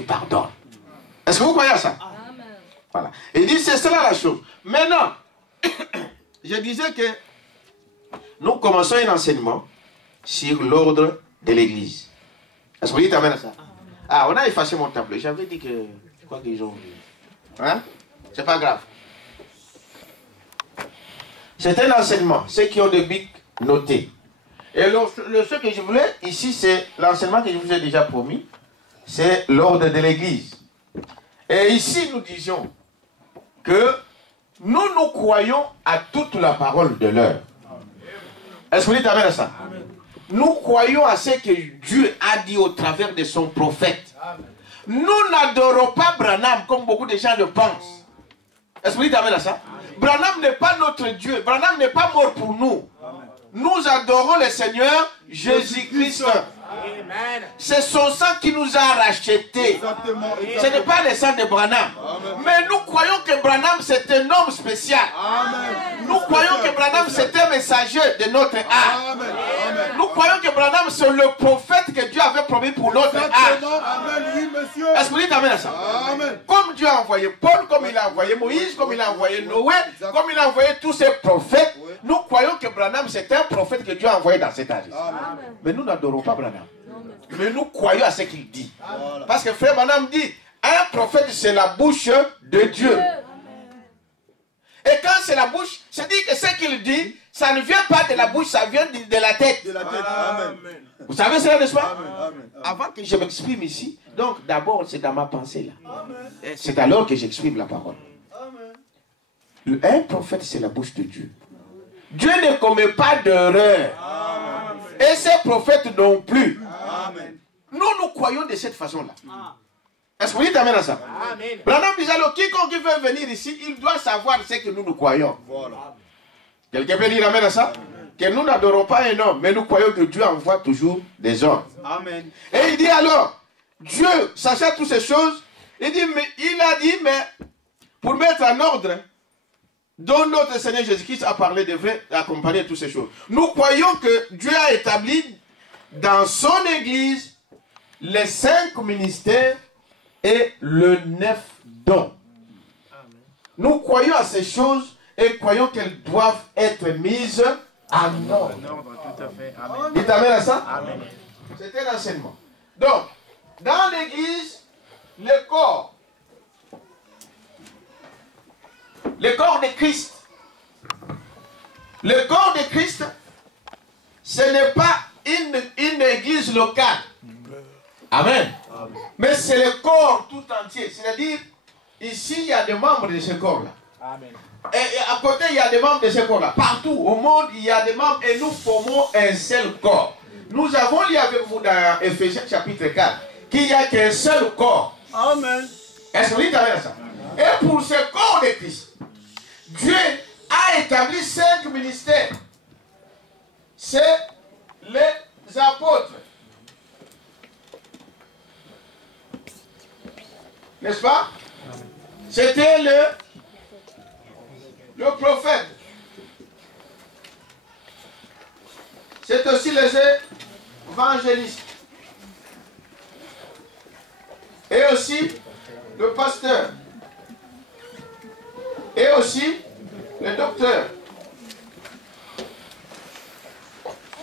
te pardonne. Est-ce que vous croyez à ça? Amen. Voilà. Il dit, c'est cela la chose. Maintenant, je disais que nous commençons un enseignement sur l'ordre de l'Église. Est-ce que vous dites amen à ça? Ah, on a effacé mon tableau. J'avais dit que... Je crois qu'ils ont... Hein? C'est pas grave. C'est un enseignement. Ceux qui ont des bics, notez. Et ce que je voulais, ici, c'est l'enseignement que je vous ai déjà promis. C'est l'ordre de l'Église. Et ici, nous disions que nous croyons à toute la parole de l'heure. Est-ce que vous dites amen à ça? Amen. Nous croyons à ce que Dieu a dit au travers de son prophète. Amen. Nous n'adorons pas Branham comme beaucoup de gens le pensent. Est-ce que vous dites amen à ça? Amen. Branham n'est pas notre Dieu. Branham n'est pas mort pour nous. Amen. Nous adorons le Seigneur Jésus-Christ. C'est son sang qui nous a rachetés. Ce n'est pas le sang de Branham. Amen. Mais nous croyons que Branham c'est un homme spécial. Amen. Nous croyons que Branham c'est un messager de notre âge. Amen. Nous croyons que Branham c'est le prophète que Dieu avait promis pour notre âge. Est-ce que vous dites amen à ça? Amen. Comme Dieu a envoyé Paul, comme il a envoyé Moïse, comme il a envoyé Noé, comme il a envoyé tous ces prophètes, nous croyons que Branham c'est un prophète que Dieu a envoyé dans cet âge. Mais nous n'adorons pas Branham. Mais nous croyons à ce qu'il dit. Voilà. Parce que frère Branham dit, un prophète c'est la bouche de Dieu. Et quand c'est la bouche, c'est dit que ce qu'il dit, ça ne vient pas de la bouche, ça vient de la tête. De la tête. Amen. Vous savez cela, n'est-ce pas? Amen. Avant que je m'exprime ici, donc d'abord c'est dans ma pensée là. C'est alors que j'exprime la parole. Amen. Un prophète c'est la bouche de Dieu. Dieu ne commet pas d'erreur. Et ces prophètes non plus. Amen. Nous croyons de cette façon-là. Est-ce que vous dites amen à ça? Amen. Branham disait alors, quiconque veut venir ici, il doit savoir ce que nous croyons. Voilà. Quelqu'un peut dire amen à ça? Amen. Que nous n'adorons pas un homme, mais nous croyons que Dieu envoie toujours des hommes. Amen. Et il dit alors, Dieu, sachant toutes ces choses, il a dit, mais pour mettre en ordre, dont notre Seigneur Jésus-Christ a parlé, devrait accompagner toutes ces choses. Nous croyons que Dieu a établi dans son Église les 5 ministères et le 9 dons. Amen. Nous croyons à ces choses et croyons qu'elles doivent être mises en ordre. Tout à fait. Amen. Dites amen à ça? Amen. C'est un enseignement. Donc, dans l'Église, le corps de Christ. Le corps de Christ, ce n'est pas une église locale. Amen. Amen. Mais c'est le corps tout entier. C'est-à-dire, ici, il y a des membres de ce corps-là. Amen. Et à côté, il y a des membres de ce corps-là. Partout au monde, il y a des membres et nous formons un seul corps. Nous avons lu avec vous dans Ephésiens chapitre 4 qu'il n'y a qu'un seul corps. Amen. Est-ce que vous dites avec ça? Et pour ce corps de Christ, Dieu a établi 5 ministères. C'est les apôtres. N'est-ce pas? C'était le prophète. C'est aussi les évangélistes. Et aussi le pasteur. Et aussi le docteur.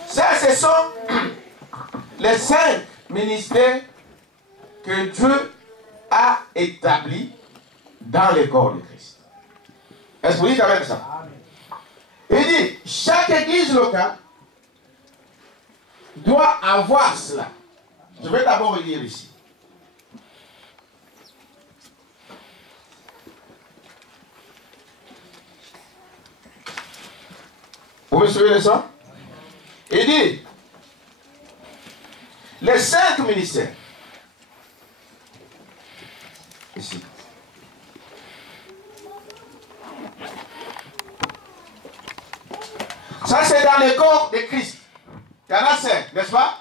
Ça, ce sont les 5 ministères que Dieu a établis dans le corps de Christ. Est-ce que vous dites avec ça? Il dit, chaque église locale doit avoir cela. Je vais d'abord lire ici. Vous me suivez de ça? Il dit, les 5 ministères. Ici. Ça, c'est dans le corps de Christ. Il y en a 5, n'est-ce pas?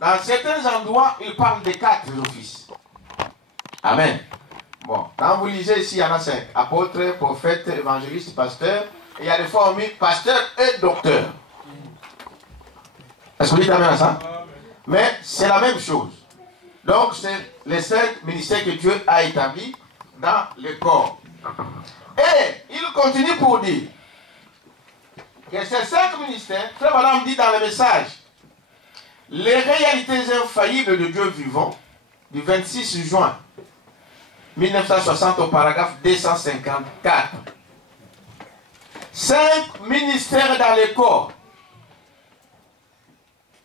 Dans certains endroits, il parle de 4 offices. Amen. Bon, quand vous lisez ici, il y en a 5. Apôtres, prophètes, évangélistes, pasteurs. Et il y a des fois on met pasteur et docteur. Est-ce que vous dites amen à ça? Mais c'est la même chose. Donc, c'est les 5 ministères que Dieu a établis dans le corps. Et il continue pour dire que ces 5 ministères, Frère Branham dit dans le message, les réalités infaillibles de Dieu vivant, du 26 juin 1960 au paragraphe 254. 5 ministères dans le corps.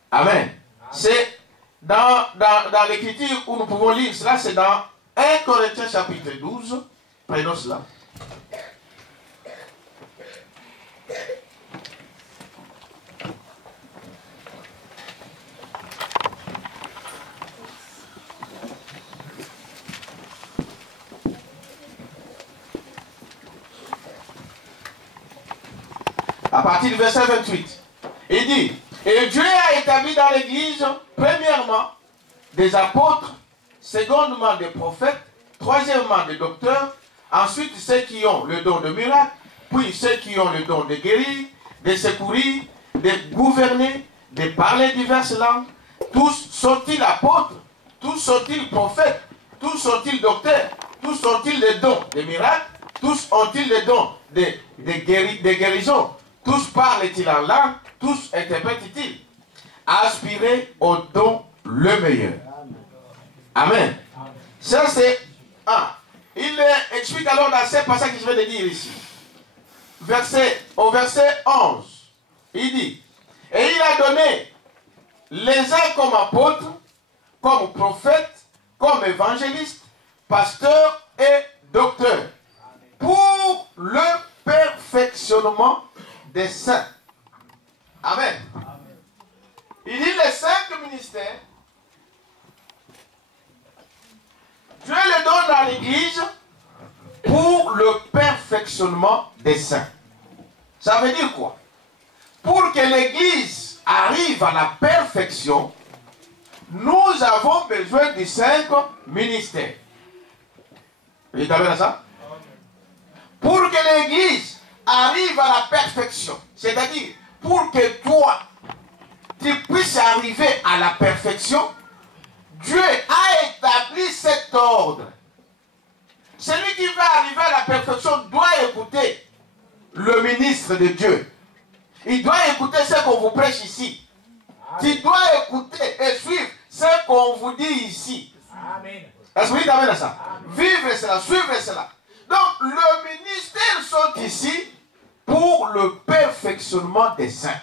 Amen. C'est dans l'écriture où nous pouvons lire cela, c'est dans 1 Corinthiens chapitre 12. Prenons cela. À partir du verset 28, il dit, et Dieu a établi dans l'Église, premièrement, des apôtres, secondement, des prophètes, troisièmement, des docteurs, ensuite ceux qui ont le don de miracle, puis ceux qui ont le don de guérir, de secourir, de gouverner, de parler diverses langues. Tous sont-ils apôtres, tous sont-ils prophètes, tous sont-ils docteurs, tous ont-ils le don de miracles, tous ont-ils le don de guérison. Tous parlent-ils en langue, tous interprètent-ils. Aspirez au don le meilleur. Amen. Ça c'est un. Il explique alors dans ces passages que je vais te dire ici. Au verset 11, il dit, et il a donné les uns comme apôtres, comme prophètes, comme évangélistes, pasteurs et docteurs, pour le perfectionnement des saints. Amen. Il dit les 5 ministères, Dieu les donne dans l'Église pour le perfectionnement des saints. Ça veut dire quoi? Pour que l'Église arrive à la perfection, nous avons besoin de 5 ministères. Vous êtes à ça? Pour que l'Église arrive à la perfection, c'est-à-dire pour que toi, tu puisses arriver à la perfection, Dieu a établi cet ordre. Celui qui va arriver à la perfection doit écouter le ministre de Dieu. Il doit écouter ce qu'on vous prêche ici. Tu dois écouter et suivre ce qu'on vous dit ici. Est-ce que vous dites amen à ça? Vivre cela, suivre cela. Donc, le ministère sont ici pour le perfectionnement des saints.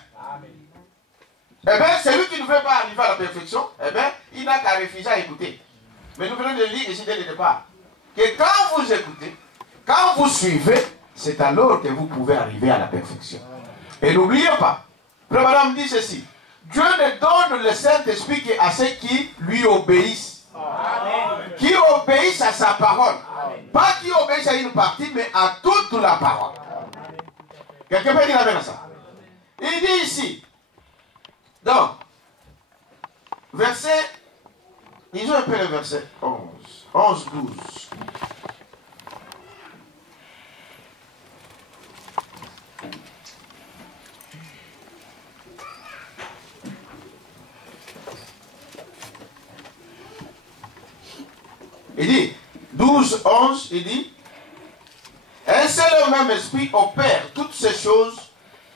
Eh bien, celui qui ne veut pas arriver à la perfection, eh bien, il n'a qu'à refuser à écouter. Mais nous venons de lire ici dès le départ que quand vous écoutez, quand vous suivez, c'est alors que vous pouvez arriver à la perfection. Et n'oubliez pas, Frère Branham dit ceci, Dieu ne donne le Saint-Esprit qu'à ceux qui lui obéissent. Amen. Qui obéissent à sa parole. Amen. Pas qui obéissent à une partie, mais à toute la parole. Quelqu'un peut dire amen à ça? Il dit ici, donc, verset, ils ont appelé le verset 11, 12. Il dit, 12, 11, il dit, un seul et même esprit opère toutes ces choses,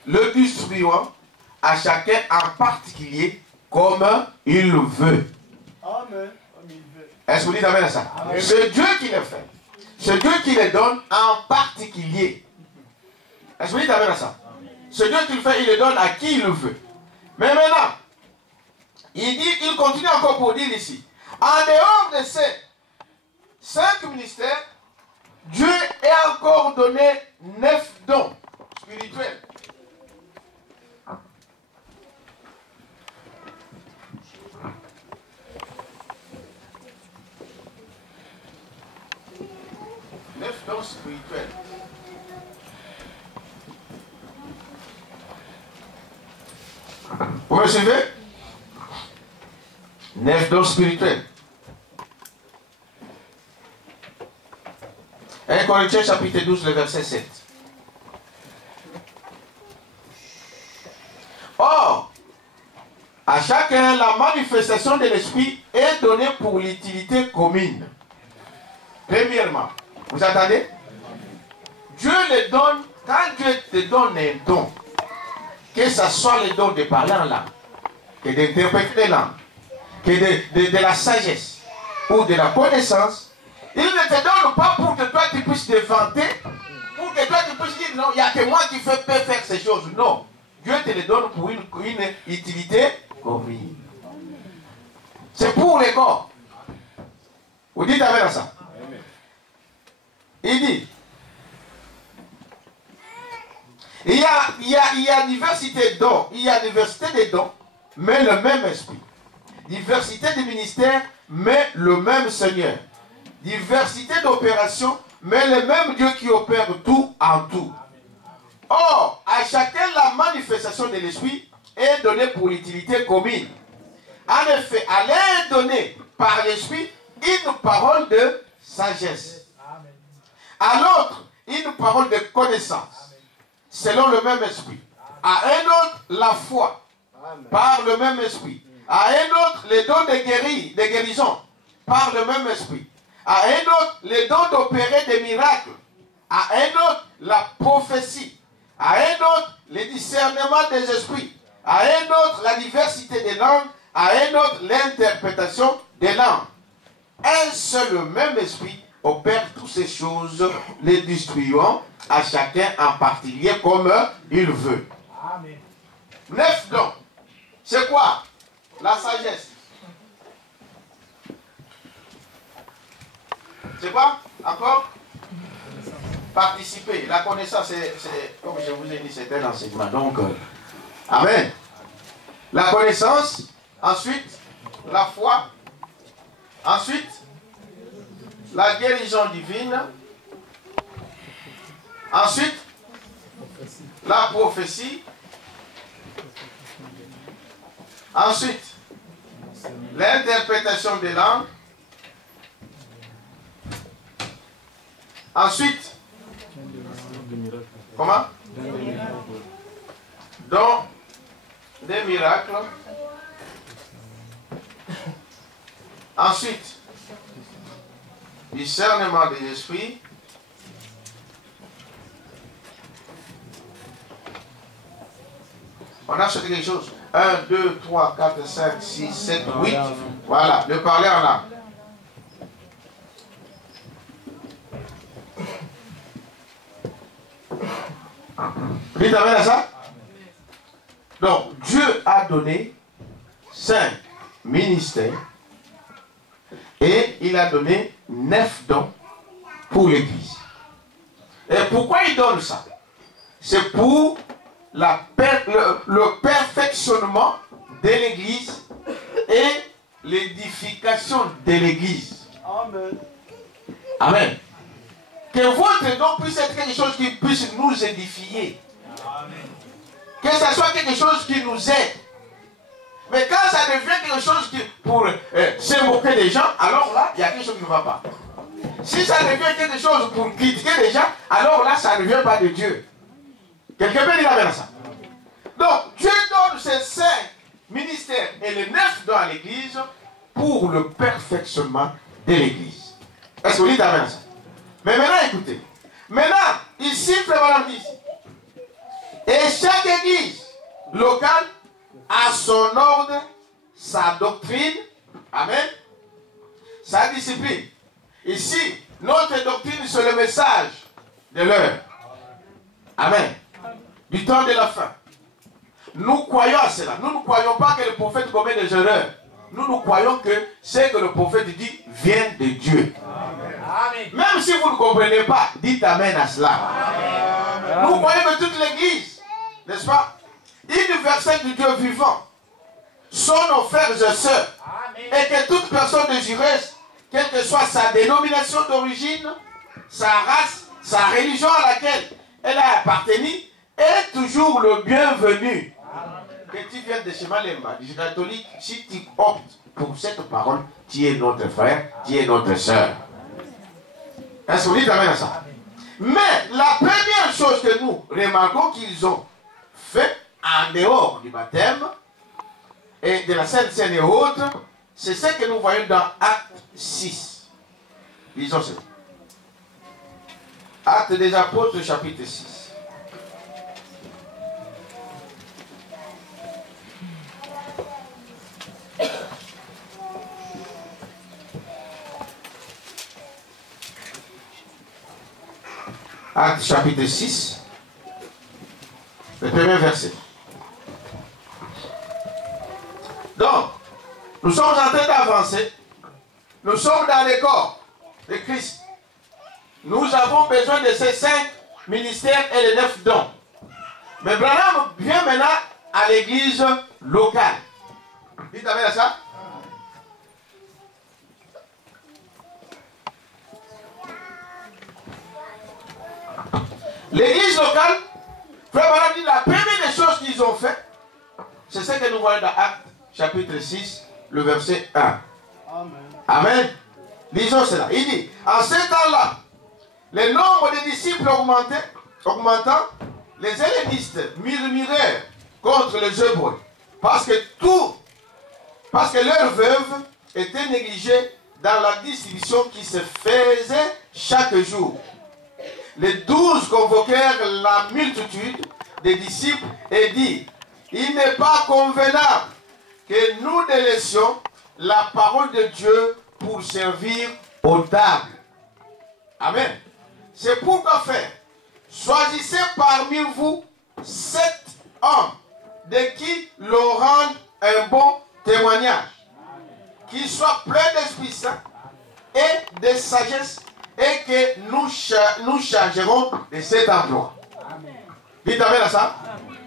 le distribuant à chacun en particulier comme il veut. Amen. Est-ce que vous dites amen à ça? C'est Dieu qui le fait. C'est Dieu qui les donne en particulier. Est-ce que vous dites amen à ça? C'est Dieu qui le fait, il les donne à qui il veut. Mais maintenant, il continue encore pour dire ici, en dehors de ces 5 ministères, Dieu a encore donné 9 dons spirituels. Dons spirituels. Vous me suivez? 9 dons spirituels. 1 Corinthiens chapitre 12, le verset 7. Or, à chacun Mais la manifestation de l'esprit est donnée pour l'utilité commune. Premièrement, vous entendez? Dieu le donne, quand Dieu te donne un don, que ce soit le don de parler en langue, que d'interpréter les langues, que de la sagesse ou de la connaissance, il ne te donne pas pour que toi tu puisses te vanter, pour que toi tu puisses dire non, il n'y a que moi qui peux faire ces choses. Non, Dieu te le donne pour une utilité commune. C'est pour les corps. Vous dites amen à ça? Il dit, il y a diversité de dons, il y a diversité de dons, mais le même esprit. Diversité de ministères, mais le même Seigneur. Diversité d'opérations, mais le même Dieu qui opère tout en tout. Or, à chacun la manifestation de l'esprit est donnée pour l'utilité commune. En effet, à l'un est donnée par l'esprit une parole de sagesse. À l'autre, une parole de connaissance, selon le même esprit. À un autre, la foi, par le même esprit. À un autre, les dons de guérison, par le même esprit. À un autre, les dons d'opérer des miracles. À un autre, la prophétie. À un autre, le discernement des esprits. À un autre, la diversité des langues. À un autre, l'interprétation des langues. Un seul même esprit opère toutes ces choses, les distribuant à chacun en particulier comme il veut. Amen. 9 dons. C'est quoi? La sagesse. C'est quoi? Encore? Participer. La connaissance, c'est comme je vous ai dit, c'est un enseignement. Donc, amen. La connaissance, ensuite, la foi, ensuite, la guérison divine, ensuite, la prophétie, ensuite, l'interprétation des langues, ensuite, comment? Don des miracles, ensuite, discernement des esprits, on a acheté quelque chose. 1, 2, 3, 4, 5, 6, 7, 8. Voilà, de parler en langue. Dites amen à ça? Donc, Dieu a donné 5 ministères et il a donné 9 dons pour l'Église. Et pourquoi il donne ça? C'est pour le perfectionnement de l'Église et l'édification de l'Église. Amen. Amen. Que votre don puisse être quelque chose qui puisse nous édifier. Amen. Que ce soit quelque chose qui nous aide. Mais quand ça devient quelque chose pour se moquer des gens, alors là, il y a quelque chose qui ne va pas. Si ça devient quelque chose pour critiquer les gens, alors là, ça ne vient pas de Dieu. Quelqu'un peut dire la à ça. Donc, Dieu donne ces 5 ministères et les 9 dons à l'Église pour le perfectionnement de l'Église. Est-ce que vous dites amen à ça? Mais maintenant, écoutez. Maintenant, ici, Frère Madame dit, et chaque église locale a son ordre, sa doctrine, amen, sa discipline. Ici, notre doctrine, c'est le message de l'heure. Amen. Du temps de la fin. Nous croyons à cela. Nous ne croyons pas que le prophète commet des erreurs. Nous croyons que ce que le prophète dit vient de Dieu. Amen. Même si vous ne comprenez pas, dites amen à cela. Amen. Nous croyons que toute l'église, n'est-ce pas, universelle du Dieu vivant, sont nos frères et sœurs. Amen. Et que toute personne désireuse, quelle que soit sa dénomination d'origine, sa race, sa religion à laquelle elle a appartenu, est toujours le bienvenu. Amen. Que tu viennes de chez Malemba, du catholique, si tu optes pour cette parole, tu es notre frère, tu es notre sœur. Est-ce que vous dites amen à ça? Mais la première chose que nous remarquons qu'ils ont fait en dehors du baptême, et de la Sainte Seine et autres, c'est ce que nous voyons dans Acte 6. Lisons cela. Acte des Apôtres, chapitre 6. Acte chapitre 6, le premier verset. Donc, nous sommes en train d'avancer. Nous sommes dans le corps de Christ. Nous avons besoin de ces 5 ministères et les 9 dons. Mais Branham vient maintenant à l'église locale. Dites avec ça. L'église locale, Frère Branham dit la première des choses qu'ils ont fait, c'est ce que nous voyons dans Actes chapitre 6, le verset 1. Amen. Amen. Lisons cela. Il dit, en ce temps-là, le nombre de disciples augmentant, les hellénistes murmurèrent contre les Hébreux, parce que leurs veuves étaient négligées dans la distribution qui se faisait chaque jour. Les 12 convoquèrent la multitude des disciples et dirent, il n'est pas convenable que nous délaissions la parole de Dieu pour servir aux tables. Amen. C'est pourquoi faire. Choisissez parmi vous 7 hommes de qui l'on rende un bon témoignage, qui soient pleins d'Esprit Saint et de sagesse, et que nous chargerons de cet emploi. Amen. Dites amen à ça. Amen.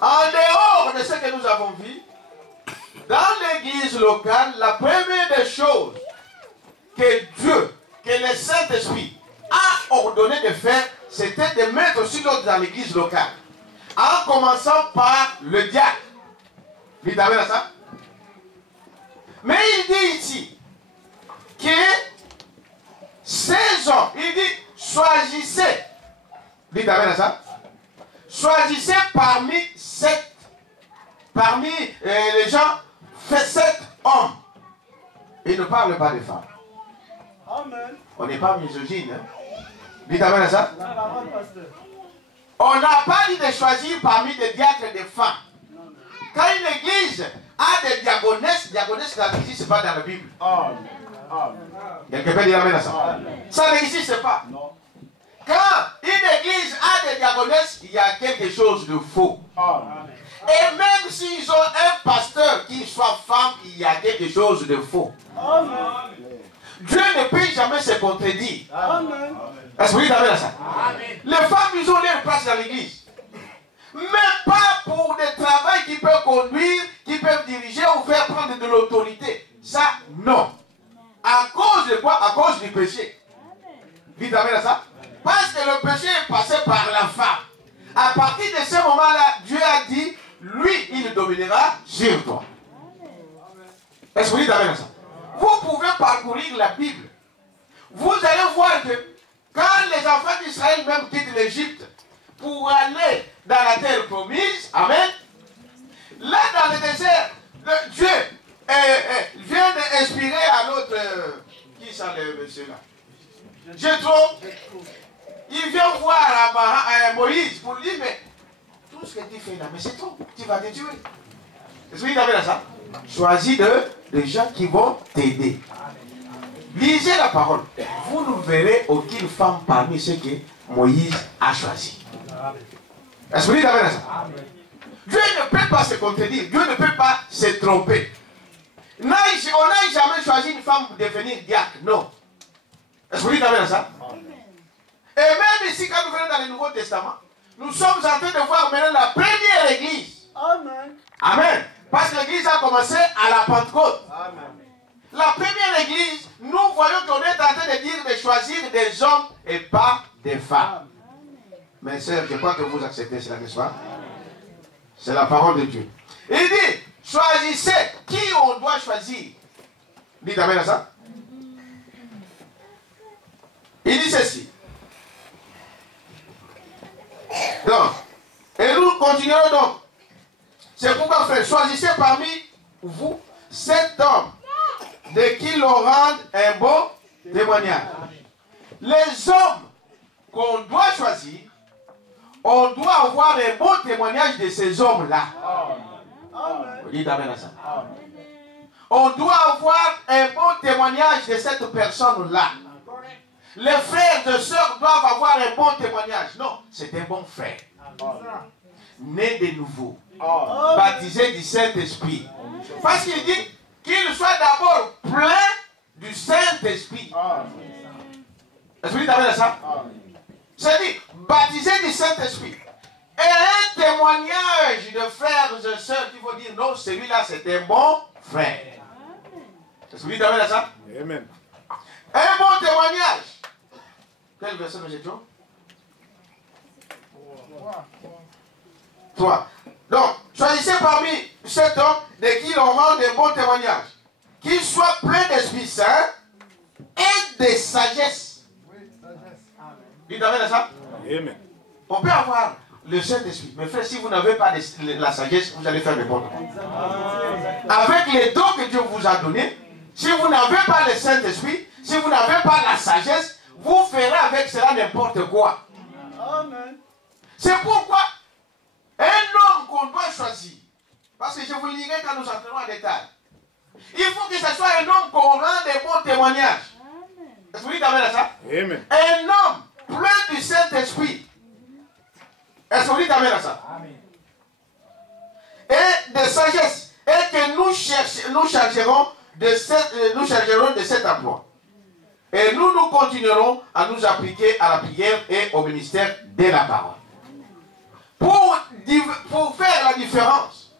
En dehors de ce que nous avons vu, dans l'église locale, la première des choses que Dieu, que le Saint-Esprit a ordonné de faire, c'était de mettre sur l'autre dans l'église locale. En commençant par le diacre. Dites amen à ça. Mais il dit ici que 16 hommes, il dit, choisissez. Dites amen à ça. Choisissez parmi les gens, faites 7 hommes. Il ne parle pas des femmes. Amen. On n'est pas misogyne. Hein? Dites amen à ça. On n'a pas dit de choisir parmi des diacres des femmes. Quand une église a des diaconesses, ça n'existe pas dans la Bible. Amen. Quelqu'un peut dire amen à ça. Ça n'existe pas. Non. Quand une église a des diaconesses, il y a quelque chose de faux. Amen. Et même s'ils ont un pasteur qui soit femme, il y a quelque chose de faux. Amen. Dieu ne peut jamais se contredire. Amen. Est-ce que vous dites amen à ça? Amen. Les femmes, ils ont leur place dans l'église. Mais pas pour des travaux qui peuvent conduire, qui peuvent diriger ou faire prendre de l'autorité. Ça, non. À cause de quoi? À cause du péché. Dites amen à ça. Parce que le péché est passé par la femme. À partir de ce moment-là, Dieu a dit, lui, il dominera sur toi. Est-ce que vous dites amen à ça? Vous pouvez parcourir la Bible. Vous allez voir que quand les enfants d'Israël même quittent l'Égypte pour aller dans la terre promise, amen, là dans le désert, Dieu vient d'inspirer à l'autre, qui ça le monsieur là? Jétro, il vient voir à Moïse pour lui dire, mais tout ce que tu fais là, mais c'est trop, tu vas te tuer. Est-ce que vous avez ça? Choisis des gens qui vont t'aider. Lisez la parole. Vous ne verrez aucune femme parmi ceux que Moïse a choisis. Est-ce que vous avez ça? Dieu ne peut pas se contredire. Dieu ne peut pas se tromper. On n'a jamais choisi une femme pour devenir diacre. Non. Est-ce que vous avez ça? Et même ici, quand nous venons dans le Nouveau Testament, nous sommes en train de voir maintenant la première église. Amen. Amen. Parce que l'église a commencé à la Pentecôte. Amen. La première église, nous voyons qu'on est en train de dire de choisir des hommes et pas des femmes. Mes sœurs, je crois que vous acceptez cela, n'est-ce pas? C'est la parole de Dieu. Il dit, choisissez qui on doit choisir. Dites amen à ça. Il dit ceci. Donc, et nous continuons donc. C'est pourquoi, frère, choisissez parmi vous, cet homme, de qui l'on rende un bon témoignage. Les hommes qu'on doit choisir, on doit avoir un bon témoignage de ces hommes-là. Vous dites amen à ça. On doit avoir un bon témoignage de cette personne-là. Les frères et sœurs doivent avoir un bon témoignage. Non, c'est un bon frère. Né de nouveau. Baptisé du Saint-Esprit. Parce qu'il dit qu'il soit d'abord plein du Saint-Esprit. Est-ce que vous dites amen à ça? C'est-à-dire, baptisé du Saint-Esprit. Et un témoignage de frères et sœurs qui vont dire non, celui-là c'est un bon frère. Est-ce que vous dites amen à ça? Amen. Un bon témoignage. Quel verset nous étions? 3. Donc, choisissez parmi cet homme de qui l'on rend des bons témoignages, qu'il soit plein d'Esprit Saint et de sagesse. Dites amen à ça? Amen. On peut avoir le Saint-Esprit, mais frère, si vous n'avez pas la sagesse, vous allez faire le bon. Avec les dons que Dieu vous a donnés, si vous n'avez pas le Saint-Esprit, si vous n'avez pas la sagesse, vous ferez avec cela n'importe quoi. C'est pourquoi un homme qu'on doit choisir, parce que je vous le dirai quand nous entrerons en détail, il faut que ce soit un homme qu'on rende des bons témoignages. Est-ce que vous dites amen à ça? Amen. Un homme plein du Saint-Esprit. Est-ce que vous dites amen à ça? Amen. Et de sagesse. Et que nous chargerons de cet emploi. Et nous continuerons à nous appliquer à la prière et au ministère de la parole. Pour faire la différence.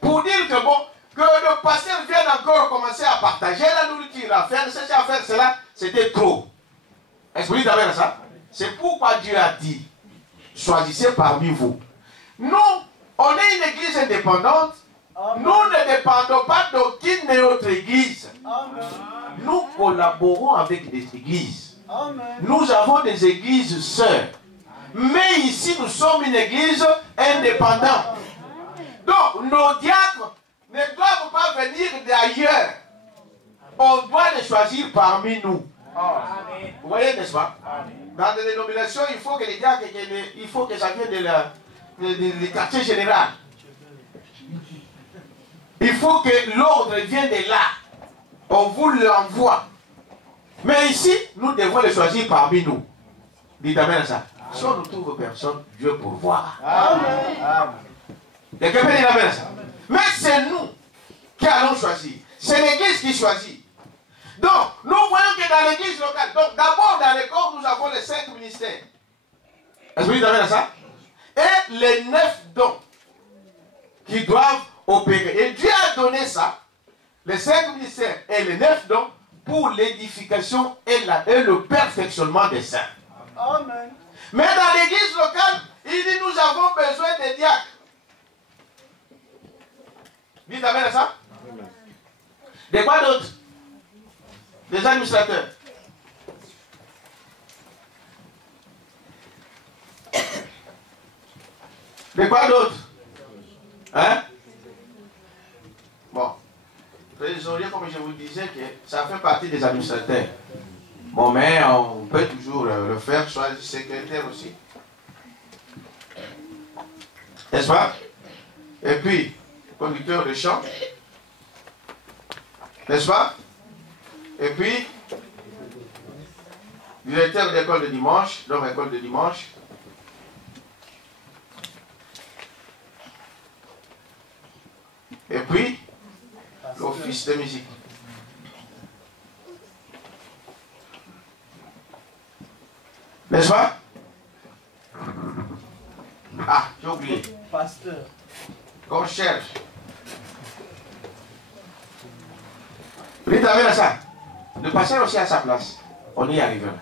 Pour dire que bon, que le pasteur vienne encore commencer à partager la nourriture, à faire ceci, à faire cela, c'était trop. Est-ce que vous dites amen à ça? C'est pourquoi Dieu a dit, choisissez parmi vous. Nous, on est une église indépendante. Nous ne dépendons pas d'aucune autre église. Nous collaborons avec des églises. Nous avons des églises sœurs. Mais ici, nous sommes une église indépendante. Donc, nos diacres ne doivent pas venir d'ailleurs. On doit les choisir parmi nous. Vous voyez, n'est-ce pas? Dans les dénominations, il faut que les diacres, il faut que ça vienne du quartier général. Il faut que l'ordre vienne de là. On vous l'envoie. Mais ici, nous devons les choisir parmi nous. Dites amen à ça. Si on ne trouve personne, Dieu pourvoira. Amen. Il y a quelqu'un qui dit amen à ça. Mais c'est nous qui allons choisir. C'est l'église qui choisit. Donc, nous voyons que dans l'église locale, donc d'abord dans les corps, nous avons les 5 ministères. Est-ce que vous dites amen à ça? Et les 9 dons qui doivent opérer. Et Dieu a donné ça, les 5 ministères et les 9 dons, pour l'édification et le perfectionnement des saints. Amen. Mais dans l'église locale, il dit nous avons besoin des diacres. Dites amen à ça? Amen. De quoi d'autre? Des administrateurs. De quoi d'autre? Hein? Bon. Trésorier, comme je vous disais, que ça fait partie des administrateurs. Bon, mais on peut toujours le faire, soit secrétaire aussi. N'est-ce pas? Et puis, conducteur de chant. N'est-ce pas? Et puis, directeur d'école de dimanche, donc école de dimanche. Et puis, l'office de musique. N'est-ce pas? Ah, j'ai oublié. Pasteur. Qu'on cherche. Dites amen à ça. Le pasteur aussi à sa place. On y arrivera.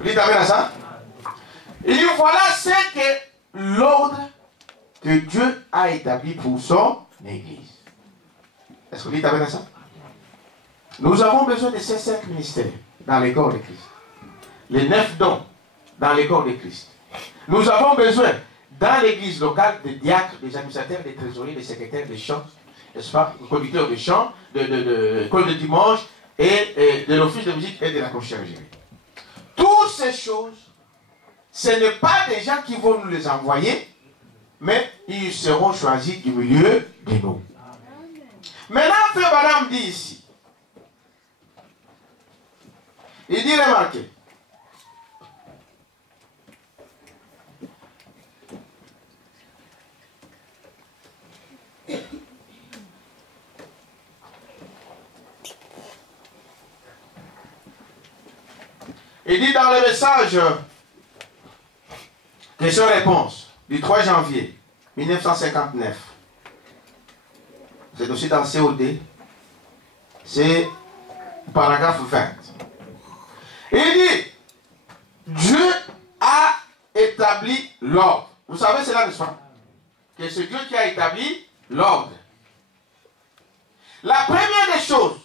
Dites amen à ça. Il dit voilà ce que l'ordre que Dieu a établi pour son église. Est-ce que vous dites amen à ça? Nous avons besoin de ces 5 ministères dans les corps de Christ. Les 9 dons dans les corps de Christ. Nous avons besoin dans l'église locale des diacres, des administrateurs, des trésoriers, des secrétaires, des chants n'est-ce pas, le conducteur de chant, de l'école de dimanche, et de l'office de musique et de la conciergerie. Toutes ces choses, ce n'est pas des gens qui vont nous les envoyer, mais ils seront choisis du milieu de nous. Maintenant, Frère Madame dit ici, il dit, remarquez, il dit dans le message question-réponse du 3 janvier 1959, c'est aussi dans le COD, c'est paragraphe 20. Il dit, Dieu a établi l'ordre. Vous savez cela, n'est-ce pas? Que c'est Dieu qui a établi l'ordre. La première des choses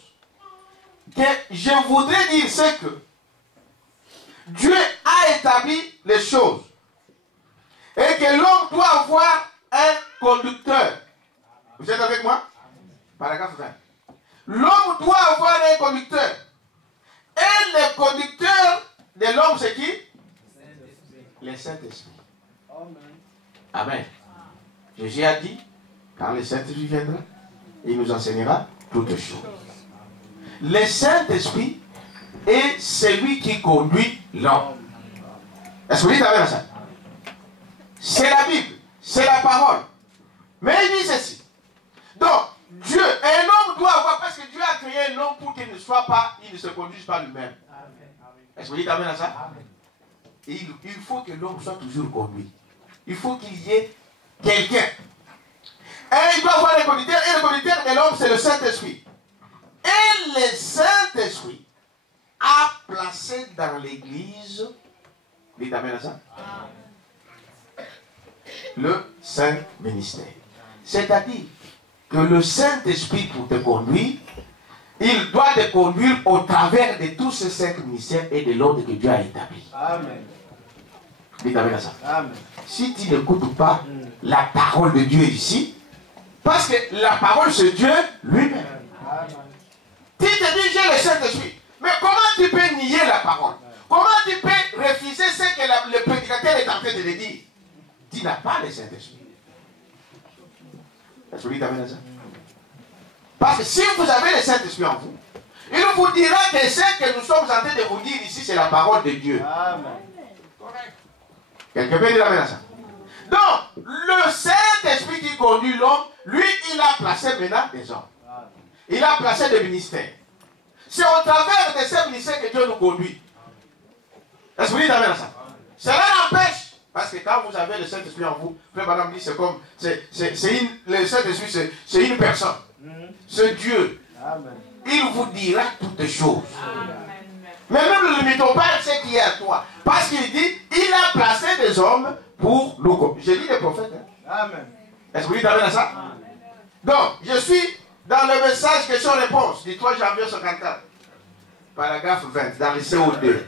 que je voudrais dire, c'est que Dieu a établi les choses et que l'homme doit avoir un conducteur. Vous êtes avec moi? Paragraphe 20. L'homme doit avoir un conducteur. Et le conducteur de l'homme, c'est qui? Le Saint-Esprit. Amen. Jésus a dit, quand le Saint-Esprit viendra, il nous enseignera toutes choses. Le Saint-Esprit est celui qui conduit l'homme. Est-ce que vous dites avec ça? C'est la Bible, c'est la parole. Mais il dit ceci. Donc, Dieu, un homme doit avoir, parce que Dieu a créé un homme pour qu'il ne soit pas, il ne se conduise pas lui-même. Est-ce que vous dites amen à ça? Il faut que l'homme soit toujours conduit. Il faut qu'il y ait quelqu'un. Et il doit avoir le conducteur, et le conducteur de l'homme, c'est le Saint-Esprit. Et le Saint-Esprit a placé dans l'église, dites amen à ça, le Saint Ministère. C'est-à-dire que le Saint-Esprit, pour te conduire, il doit te conduire au travers de tous ces 5 ministères et de l'ordre que Dieu a établi. Amen. Dites amen à ça. Amen. Si tu n'écoutes pas la parole de Dieu ici, parce que la parole c'est Dieu lui-même. Tu te dis j'ai le Saint-Esprit, mais comment tu peux nier la parole? Comment tu peux refuser ce que le prédicateur est en train de le dire? Tu n'as pas le Saint-Esprit. Est-ce que vous dites amen à ça? Parce que si vous avez le Saint-Esprit en vous, il vous dira que ce que nous sommes en train de vous dire ici, c'est la parole de Dieu. Amen. Quelqu'un peut dire amen à ça? Donc, le Saint-Esprit qui conduit l'homme, lui, il a placé maintenant des hommes. Il a placé des ministères. C'est au travers de ces ministères que Dieu nous conduit. Est-ce que vous dites amen à ça? Cela n'empêche. Parce que quand vous avez le Saint-Esprit en vous, Frère Madame dit, c'est comme, le Saint-Esprit, c'est une personne. C'est Dieu. Amen. Il vous dira toutes choses. Amen. Mais nous ne limitons pas ce qui est à toi. Parce qu'il dit, il a placé des hommes pour nous. J'ai dit des prophètes. Hein? Amen. Est-ce que vous dites amen à ça? Amen. Donc, je suis dans le message question-réponse du 3 janvier 54. Paragraphe 20, dans le CO2.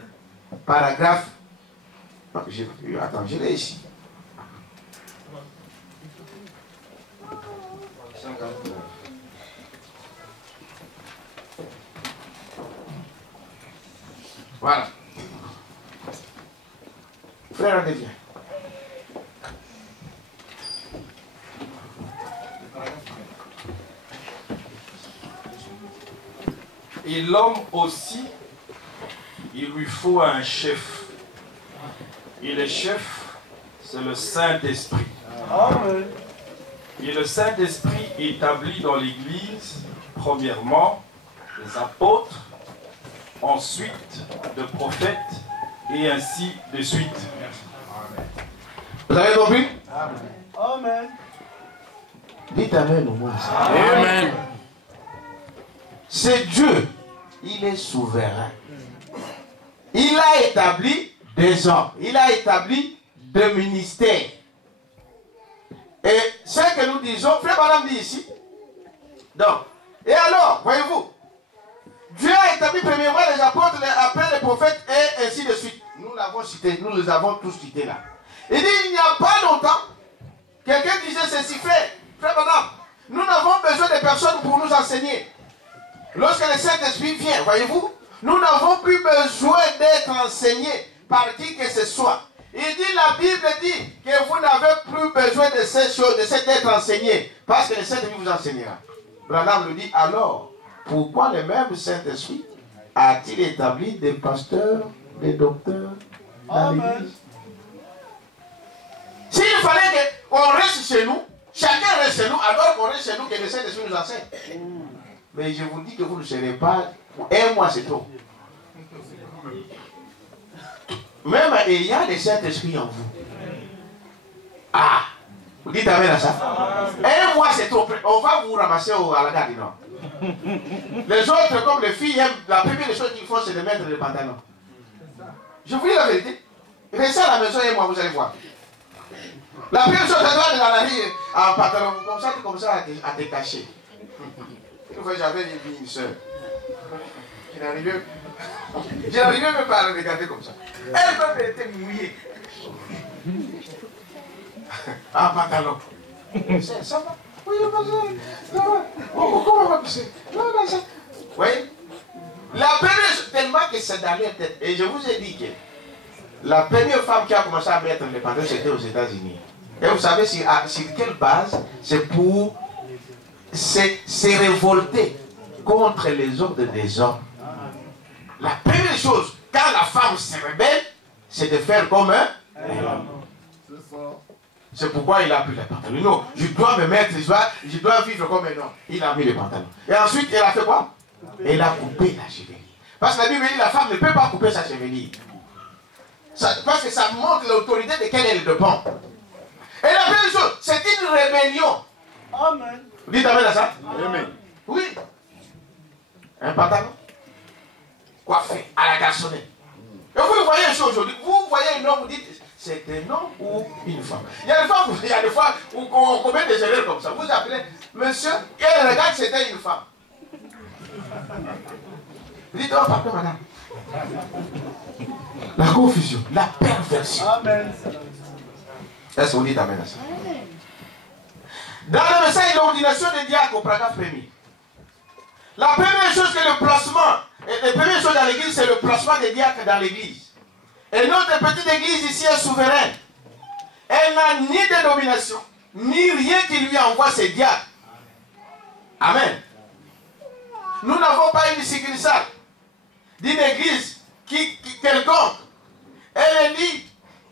Paragraphe. Attends, je l'ai ici. 59. Voilà. Frère, on devient. Et l'homme aussi, il lui faut un chef. Et le chef, c'est le Saint-Esprit. Amen. Et le Saint-Esprit établit dans l'Église, premièrement, les apôtres, ensuite de prophètes, et ainsi de suite. Amen. Vous avez compris? Amen. Amen. Dites amen au moins. Amen. C'est Dieu. Il est souverain. Il a établi des hommes. Il a établi des ministères. Et ce que nous disons, Frère Madame dit ici. Donc, et alors, voyez-vous, Dieu a établi premièrement les apôtres, après les prophètes, et ainsi de suite. Nous l'avons cité, nous les avons tous cités là. Il dit, il n'y a pas longtemps, quelqu'un disait ceci, frère Madame, nous n'avons besoin de personne pour nous enseigner. Lorsque le Saint-Esprit vient, voyez-vous, nous n'avons plus besoin d'être enseignés par qui que ce soit. Il dit, la Bible dit que vous n'avez plus besoin de ces choses, d'être enseigné, parce que le Saint-Esprit vous enseignera. Branham le dit, alors, pourquoi le même Saint-Esprit a-t-il établi des pasteurs, des docteurs dans l'Église? S'il fallait qu'on reste chez nous, chacun reste chez nous, alors qu'on reste chez nous, que le Saint-Esprit nous enseigne. Mais je vous dis que vous ne serez pas, un mois c'est trop. Même il y a le Saint-Esprit en vous. Ah, vous dites amen à ça? Un mois c'est trop. On va vous ramasser à la gare du Nord. Les autres, comme les filles, la première chose qu'ils font, c'est de mettre le pantalon. Je vous dis la vérité. Restez à la maison et moi, vous allez voir. La première chose, c'est de dans la rue en pantalon, comme ça à te cacher. Une fois, j'avais une soeur. Je n'arrivais même pas à la regarder comme ça. Elle-même était mouillée. En pantalon. Ça va? Oui, il n'y a pas ça. Comment on va pisser? Non, ça. Vous voyez? La première chose, tellement que c'est dans leur tête. Et je vous ai dit que la première femme qui a commencé à mettre les pantalons, c'était aux États-Unis. Et vous savez sur quelle base? C'est pour se révolter contre les ordres des hommes. La première chose, quand la femme se rebelle, c'est de faire comme un homme. C'est pourquoi il a pris les pantalons. Non, je dois me mettre, je dois vivre comme un homme. Il a mis les pantalons. Et ensuite, elle a fait quoi? Elle a coupé la chevelure. Parce que la Bible dit que la femme ne peut pas couper sa chevelure. Parce que ça montre l'autorité de laquelle elle dépend. Et la première chose, c'est une rébellion. Amen. Vous dites amen à ça? Amen. Oui. Un pantalon coiffé à la garçonnette. Et vous voyez une chose aujourd'hui. Vous voyez un homme, vous dites, c'est un homme ou une femme. Il y a des fois où on commet des erreurs comme ça. Vous appelez monsieur, et elle regarde, c'était une femme. Vous dites, oh pardon, madame. La confusion, la perversion. Amen. Est-ce que vous dites amen à ça? Dans le message de l'ordination des diacres au paragraphe 1er, la première chose que le placement, la première chose dans l'église, c'est le placement des diacres dans l'église. Et notre petite église ici est souveraine. Elle n'a ni dénomination, ni rien qui lui envoie ses diacres. Amen. Nous n'avons pas une succursale d'une église quelconque. Elle dit,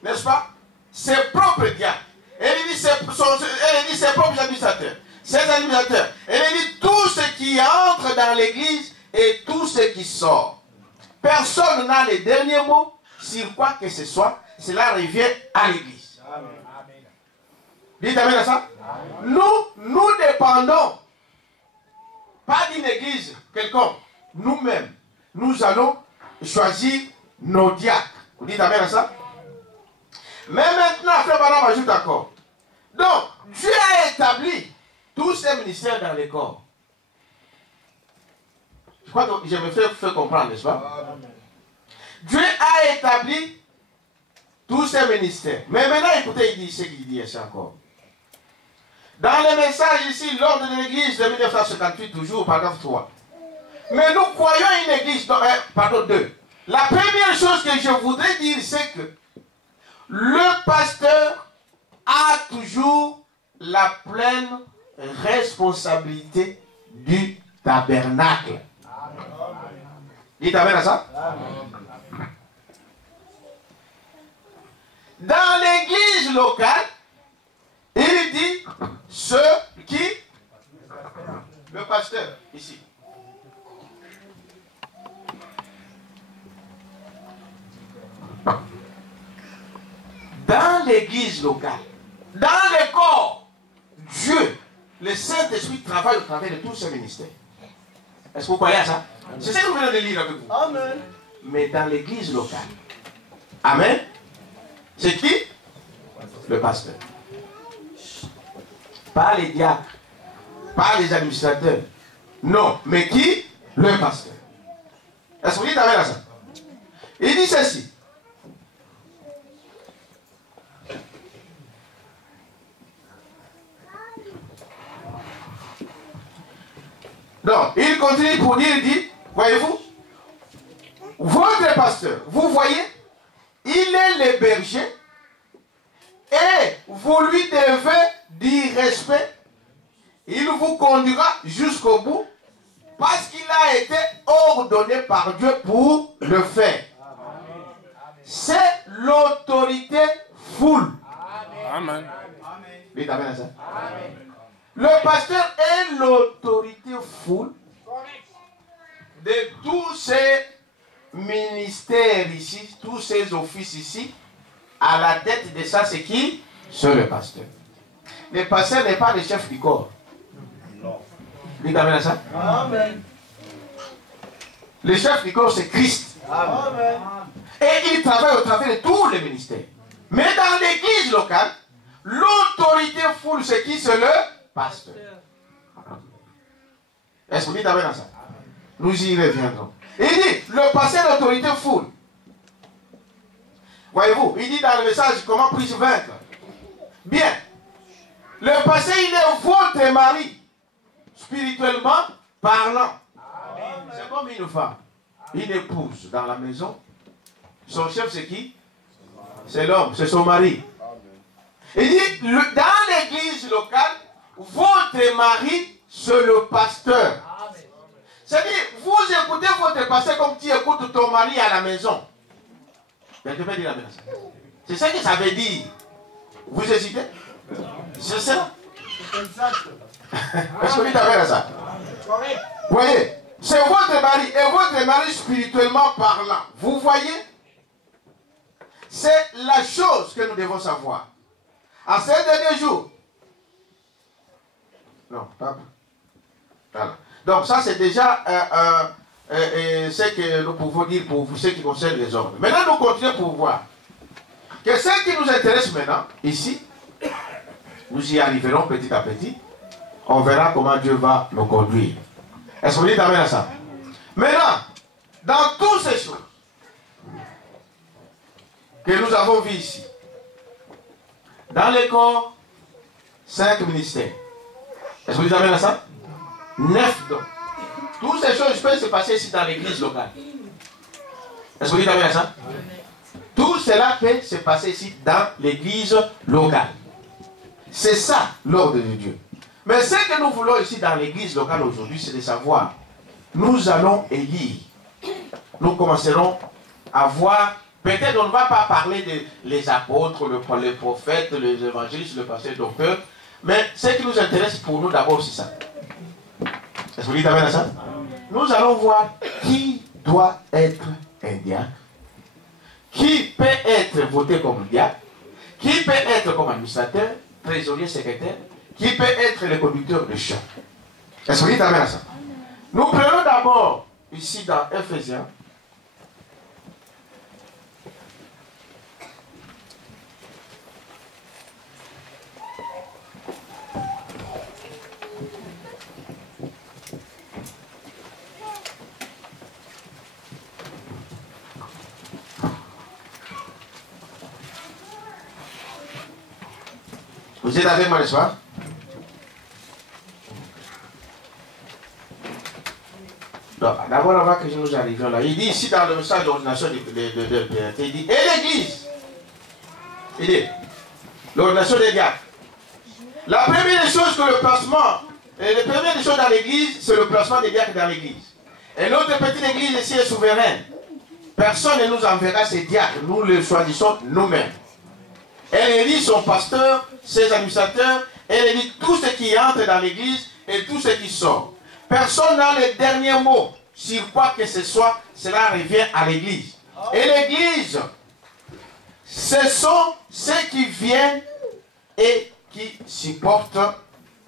n'est-ce pas, ses propres diacres. Elle dit ses propres administrateurs. Ses administrateurs. Elle dit tout ce qui entre dans l'église et tout ce qui sort. Personne n'a les derniers mots sur quoi que ce soit. Cela revient à l'église. Dites amen à ça. Nous dépendons pas d'une église quelconque. Nous-mêmes, nous allons choisir nos diacres. Vous dites amen à ça? Mais maintenant, Frère Branham ajoute encore. Donc, Dieu a établi tous ces ministères dans les corps. Je crois que je me fais comprendre, n'est-ce pas? Dieu a établi tous ces ministères. Mais maintenant, écoutez, il dit ce qu'il dit ici encore. Dans le message ici, l'ordre de l'église de 1958, toujours, paragraphe 3. Mais nous croyons une église, pardon, 2. La première chose que je voudrais dire, c'est que le pasteur a toujours la pleine responsabilité du tabernacle. Dites amen à ça? Amen. Dans l'église locale, il dit le pasteur, ici. Dans l'église locale, dans le corps, Dieu, le Saint-Esprit travaille au travers de tous ces ministères. Est-ce que vous croyez à ça? C'est ce que nous venons de lire avec vous. Amen. Mais dans l'église locale, amen, c'est qui? Le pasteur. Pas les diacres, pas les administrateurs. Non, mais qui? Le pasteur. Est-ce que vous dites amen à ça? Il dit ceci. continue pour dire, il dit, voyez-vous, votre pasteur, vous voyez, il est le berger et vous lui devez du respect. Il vous conduira jusqu'au bout parce qu'il a été ordonné par Dieu pour le faire. C'est l'autorité full. Amen. Dites amen à ça. Le pasteur est l'autorité full de tous ces ministères ici, tous ces offices ici. À la tête de ça, c'est qui? C'est le pasteur. Le pasteur n'est pas le chef du corps. Dites amen à ça. Amen. Le chef du corps, c'est Christ. Amen. Et il travaille au travers de tous les ministères. Mais dans l'église locale, l'autorité full, c'est qui? C'est le pasteur. Est-ce que vous dites amen à ça? Nous y reviendrons. Il dit, le pasteur est l'autorité full. Voyez-vous, il dit dans le message, comment puis-je vaincre? Bien. Le pasteur, il est votre mari, spirituellement parlant. C'est comme une femme. Une épouse dans la maison. Son chef, c'est qui? C'est l'homme, c'est son mari. Il dit, dans l'église locale, votre mari, c'est le pasteur. C'est-à-dire, vous écoutez votre pasteur comme tu écoutes ton mari à la maison. Mais je vais dire la même chose. C'est ça que ça veut dire. Vous hésitez? C'est ça. Est-ce que vous dites à ça? Vous voyez, c'est votre mari et votre mari spirituellement parlant. Vous voyez? C'est la chose que nous devons savoir. En ces derniers jours. Non, pas. Voilà. Donc ça c'est déjà ce que nous pouvons dire pour ce qui concerne les ordres. Maintenant nous continuons pour voir que ce qui nous intéresse maintenant, ici, nous y arriverons petit à petit. On verra comment Dieu va nous conduire. Est-ce que vous dites amen à ça? Maintenant, dans toutes ces choses que nous avons vues ici, dans les corps, 5 ministères. Est-ce que vous dites amen à ça? 9 dons. Toutes ces choses peuvent se passer ici dans l'église locale. Est-ce que vous dites amen à ça? Tout cela peut se passer ici dans l'église locale. C'est ça l'ordre de Dieu. Mais ce que nous voulons ici dans l'église locale aujourd'hui, c'est de savoir, nous allons élire. Nous commencerons à voir, peut-être on ne va pas parler des apôtres, les prophètes, les évangélistes, le pasteur, le docteur, mais ce qui nous intéresse pour nous d'abord, c'est ça. Est-ce que vous dites amen à ça? Nous allons voir qui doit être un diacre, qui peut être voté comme diacre, qui peut être comme administrateur, trésorier, secrétaire, qui peut être le conducteur de chant. Est-ce que vous dites amen à ça? Nous prenons d'abord, ici dans Ephésiens, vous êtes avec moi, n'est-ce pas? D'abord, avant que nous arrivions là, il dit ici dans le message d'ordination il dit, et l'église, il dit, l'ordination des diacres. La première des choses que le placement, la première des choses dans l'église, c'est le placement des diacres dans l'église. Et notre petite église ici est souveraine. Personne ne nous enverra ces diacres, nous les choisissons nous-mêmes. Elle élit son pasteur, ses administrateurs, elle élit tout ce qui entre dans l'église et tout ce qui sort. Personne n'a le dernier mot sur quoi que ce soit, cela revient à l'église. Et l'église, ce sont ceux qui viennent et qui supportent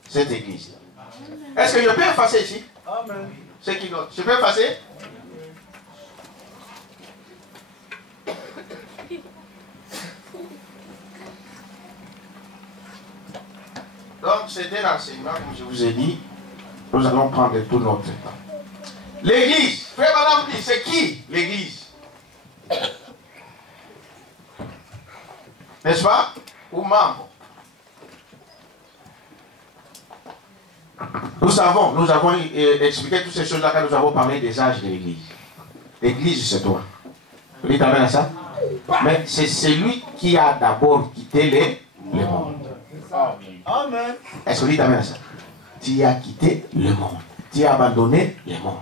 cette église. Est-ce que je peux effacer ici? Amen. Ceux qui notent. Je peux effacer? Donc, c'était l'enseignement, comme je vous ai dit. Nous allons prendre tout notre temps. L'église, frère madame dit, c'est qui l'église? N'est-ce pas? Ou membre. Nous avons expliqué toutes ces choses-là quand nous avons parlé des âges de l'Église. L'Église, c'est toi. Vous dites amen à ça? Mais c'est celui qui a d'abord quitté le monde. Amen. Est-ce que vous dites amen à ça? Tu as quitté le monde. Tu as abandonné le monde.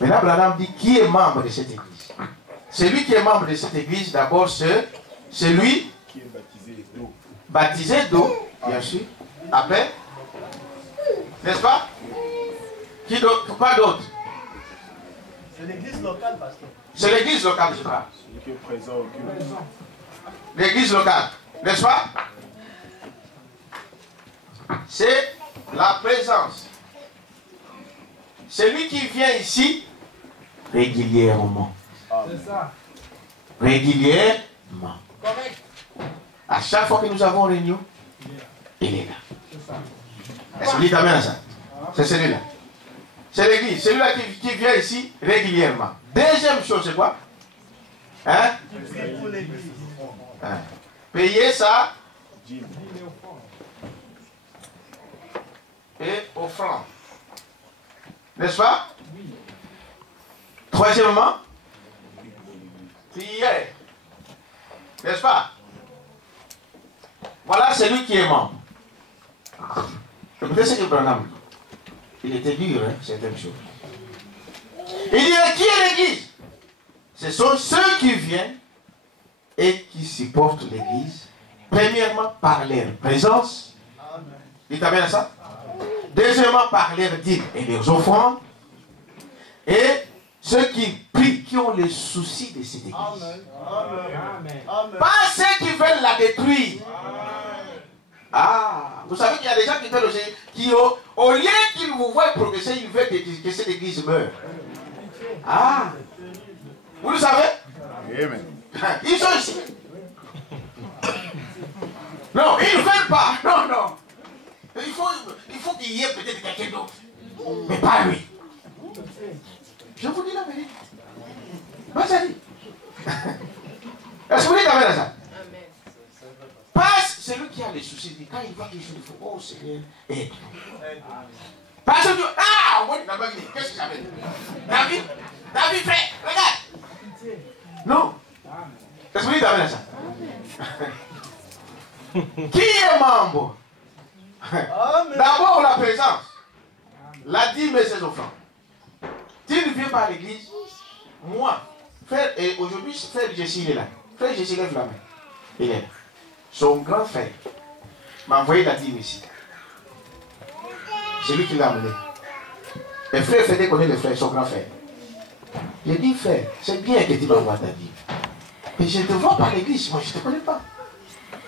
Maintenant, Branham dit qui est membre de cette église? Celui qui est membre de cette église, d'abord, c'est celui Qui est baptisé d'eau. baptisé d'eau, bien sûr. Après, n'est-ce pas? Qui d'autre? Quoi d'autre? C'est l'église locale, pasteur. C'est l'église locale, je parle. Celui qui est présent au culte. L'église locale, n'est-ce pas? C'est la présence. Celui qui vient ici régulièrement. C'est ça. Régulièrement. Correct. À chaque fois que nous avons réunion, il est là. C'est ça. Est-ce que vous dites amen à ça? C'est celui-là. C'est l'église. Celui-là qui vient ici régulièrement. Deuxième chose, c'est quoi? Hein? pour l'église. Hein? Payer ça et offrande. N'est-ce pas? Oui. Troisièmement, prière. N'est-ce pas? Voilà celui qui est membre. Écoutez ce que Branham dit. Il était dur, hein, certaines choses. Il dit, qui est l'église? Ce sont ceux qui viennent et qui supportent l'église. Premièrement, par leur présence. Dites amen à ça. Deuxièmement, par leurs dîmes et leurs offrandes. Et ceux qui prient, qui ont les soucis de cette église. Amen. Pas ceux qui veulent la détruire. Ah, vous savez qu'il y a des gens qui veulent aussi, qui au lieu qu'ils vous voient progresser, ils veulent que cette église meure. Ah, vous le savez? Amen. Ils sont ici. Non, ils ne veulent pas. Non, non. Il faut qu'il y ait peut-être quelqu'un d'autre. Mais pas lui. Je vous dis la vérité. Vas-y. Est-ce que vous dites amen à ça? Pas celui qui a les soucis. Quand il voit quelque chose, il faut, oh Seigneur, aide-nous. Pas celui qui, ah, oui, qu'est-ce que ça veut dire? David, frère, regarde. Non. Est-ce que vous dites amen à ça? Qui est membre? D'abord la présence, la dîme et ses offrandes. Tu ne viens pas à l'église, moi, frère, et aujourd'hui, frère Jessie il est là. Frère Jessie lève la main. Il est là. Son grand frère m'a envoyé la dîme ici. C'est lui qui l'a amené. Le frère Fédé connaît le frère, son grand frère. J'ai dit, frère, c'est bien que tu m'envoies ta dîme. Mais je ne te vois pas à l'église, moi je ne te connais pas.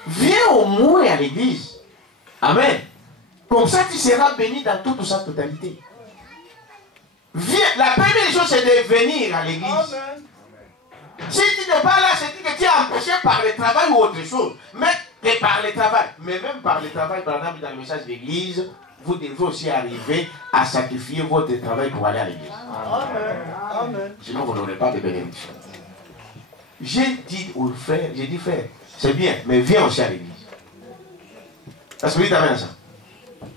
Viens au moins à l'église. Amen. Comme ça, tu seras béni dans toute sa totalité. Viens. La première chose, c'est de venir à l'église. Si tu n'es pas là, c'est que tu es empêché par le travail ou autre chose. Mais par le travail. Mais même par le travail, par exemple, dans le message d'église, vous devez aussi arriver à sacrifier votre travail pour aller à l'église. Amen. Sinon, vous n'aurez pas de bénédiction. J'ai dit au frère, frère, c'est bien, mais viens aussi à l'église. Est-ce que vous dites amen à ça?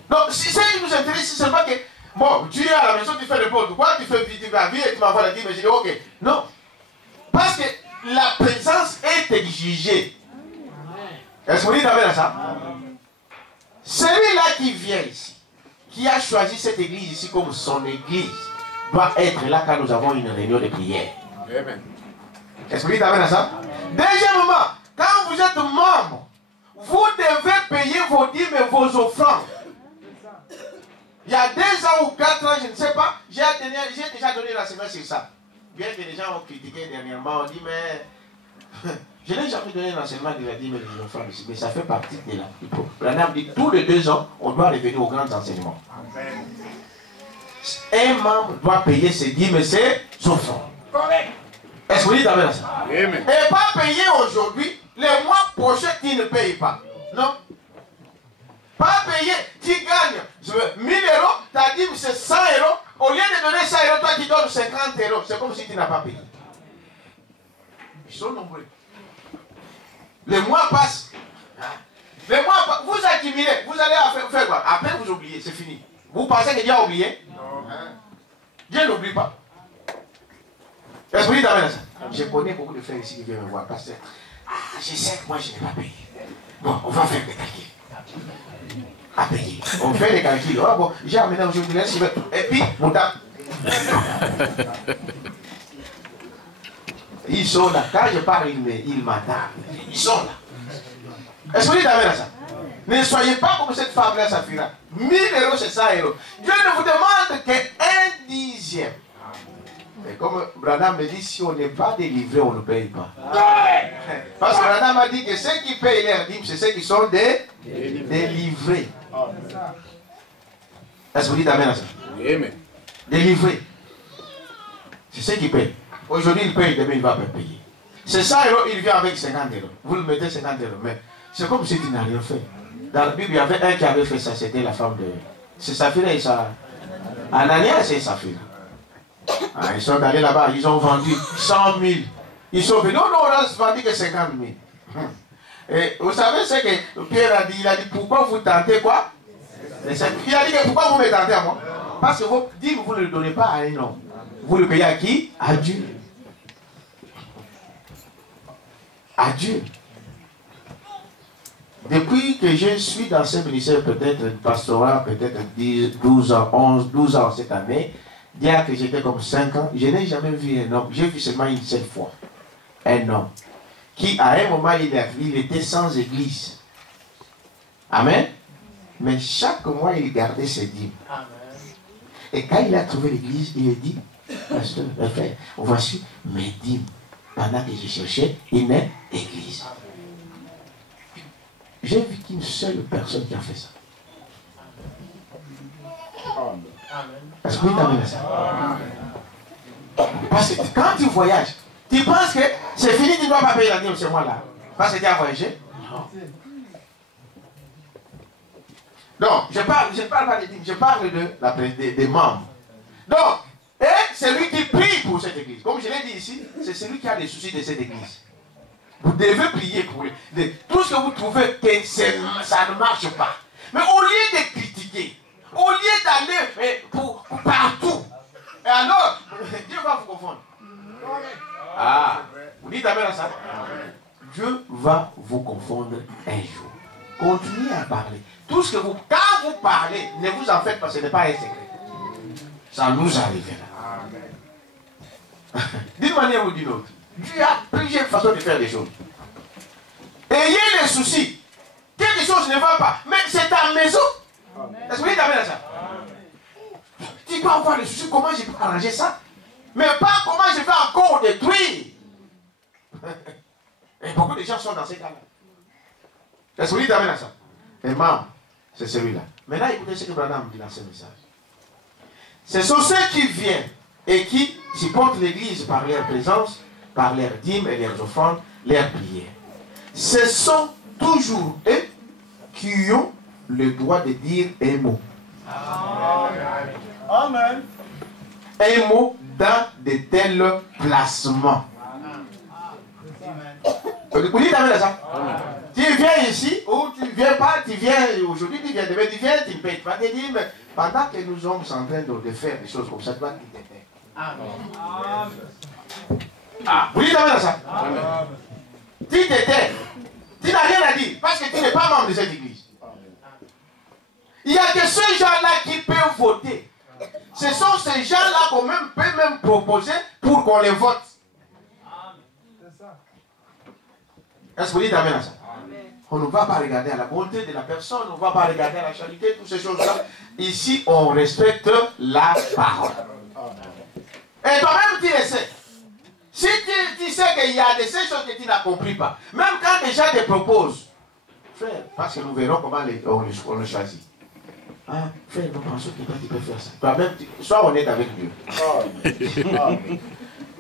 Donc, si ça qui nous intéresse, c'est seulement que, bon, tu es à la maison, tu fais n'importe quoi, tu fais vite, tu vas vite, et tu m'envoies la dîme, mais je dis, ok. Non. Parce que la présence est exigée. Est-ce que vous dites amen à ça? Celui-là qui vient ici, qui a choisi cette église ici comme son église, doit être là quand nous avons une réunion de prière. Amen. Est-ce que vous dites amen à ça? Deuxièmement, quand vous êtes membre, vous devez payer vos dîmes et vos offrandes. Il y a 2 ans ou 4 ans, je ne sais pas, j'ai déjà donné l'enseignement sur ça. Bien que les gens ont critiqué dernièrement, on dit, mais je n'ai jamais donné l'enseignement de la dîme et des offrandes ici, mais ça fait partie de la people. Branham dit, tous les 2 ans, on doit revenir aux grands enseignements. Un membre doit payer ses dîmes et ses offrandes. Correct. Est-ce que vous dites amen à ça? Amen. Et pas payer aujourd'hui, les mois prochains, tu ne payes pas. Non. Pas payer, tu gagnes 1000 €, ta dîme c'est 100 €. Au lieu de donner 100 €, toi tu donnes 50 €. C'est comme si tu n'as pas payé. Ils sont nombreux. Les mois passent. Les mois, vous accumulez. Vous allez faire quoi? Après vous oubliez, c'est fini. Vous pensez que Dieu a oublié? Dieu n'oublie pas. Est-ce que vous dites amen à ça? Je connais beaucoup de frères ici qui viennent me voir. Pasteur, je sais que moi je n'ai pas payé. Bon, on va faire des calculs. À payer. On fait des calculs. Oh, bon, j'ai amené aujourd'hui, et puis, mon temps. Ils sont là. Quand je parle, ils m'attendent. Ils sont là. Est-ce que vous dites amen à ça? Ne soyez pas comme cette femme-là, Saphira. 1000 euros, c'est 100 euros. Dieu ne vous demande qu'un dixième. Et comme Branham me dit, si on n'est pas délivré, on ne paye pas. Parce que Branham a dit que ceux qui payent leur dîme, c'est ceux qui sont délivrés. Est-ce que vous dites amen à ça? Amen. Délivrés. C'est ceux qui payent. Aujourd'hui, il paye, demain, il ne va pas payer. C'est 100 euros, il vient avec 50 euros. Vous le mettez 50 euros. Mais c'est comme si tu n'as rien fait. Dans la Bible, il y avait un qui avait fait ça, c'était la femme de... C'est Saphira et ça. Ananias et Saphira. Ils sont allés là-bas, ils ont vendu 100 000. Ils sont venus, non, on a vendu que 50 000. Et vous savez ce que Pierre a dit? Il a dit, pourquoi vous tentez quoi? Il a dit, pourquoi vous me tentez à moi? Parce que vos dîmes, vous ne le donnez pas à un homme. Vous le payez à qui? À Dieu. À Dieu. Depuis que je suis dans ce ministère, peut-être pastoral, peut-être 10, 12 ans, 11, 12 ans cette année, dire que j'étais comme 5 ans, je n'ai jamais vu un homme, j'ai vu seulement une seule fois, un homme, qui à un moment il était sans église. Amen. Mais chaque mois il gardait ses dîmes. Et quand il a trouvé l'église, il a dit, pasteur, frère, voici mes dîmes. Pendant que je cherchais une église. J'ai vu qu'une seule personne qui a fait ça. Est-ce que vous avez ça? Parce que quand tu voyages, tu penses que c'est fini, tu ne dois pas payer la dîme ce mois-là. Parce que tu as voyagé? Non. Je parle pas des dîmes, je parle des membres. Donc, et c'est lui qui prie pour cette église. Comme je l'ai dit ici, c'est celui qui a des soucis de cette église. Vous devez prier pour lui. Tout ce que vous trouvez que ça ne marche pas. Mais au lieu de critiquer, au lieu d'aller partout, et alors, Dieu va vous confondre. Ah, vous dites amen à ça? Dieu va vous confondre un jour. Continuez à parler. Tout ce que quand vous parlez, ne vous en faites pas, ce n'est pas un secret. Ça nous arrivera. D'une manière ou d'une autre. Dieu a plusieurs façons de faire des choses. Ayez les soucis. Quelque chose ne va pas. Mais c'est ta maison. Est-ce que vous dites amen à ça? Tu dois avoir les soucis. Comment je peux arranger ça? Mais pas comment je vais encore détruire. Et beaucoup de gens sont dans ces cas-là. Est-ce que vous dites amen à ça? Et maman, c'est celui-là. Maintenant, écoutez ce que Branham dit dans ce message. Ce sont ceux qui viennent et qui supportent l'église par leur présence, par leurs dîmes et leurs offrandes, leurs prières. Ce sont toujours eux qui ont le droit de dire un mot. Amen. Un mot dans de tels placements. Vous dites amen à ça? Tu viens ici, ou tu ne viens pas, tu viens aujourd'hui, tu viens demain, tu viens, tu ne payes pas des dîmes. Pendant que nous sommes en train de faire des choses comme ça, tu vas t'aider. Amen. Ah, vous dites amen à ça? Amen. Tu t'étais. Tu n'as rien à dire parce que tu n'es pas membre de cette église. Il y a que ces gens-là qui peuvent voter. Ce sont ces gens-là qu'on peut même proposer pour qu'on les vote. Est-ce que vous dites amen à ça? On ne va pas regarder à la bonté de la personne, on ne va pas regarder à la charité, toutes ces choses-là. Ici, on respecte la parole. Et toi-même, tu le sais. Si tu sais qu'il y a des choses que tu n'as compris pas, même quand les gens te proposent, frère, parce que nous verrons comment on le choisit. Ah, frère, nous pensons que toi, tu peux faire ça. Toi-même, sois honnête avec Dieu.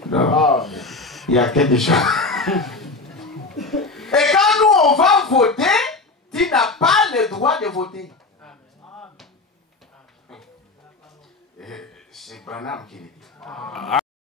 Non, il y a quelque chose. Et quand nous, on va voter, tu n'as pas le droit de voter. C'est Branham qui le dit.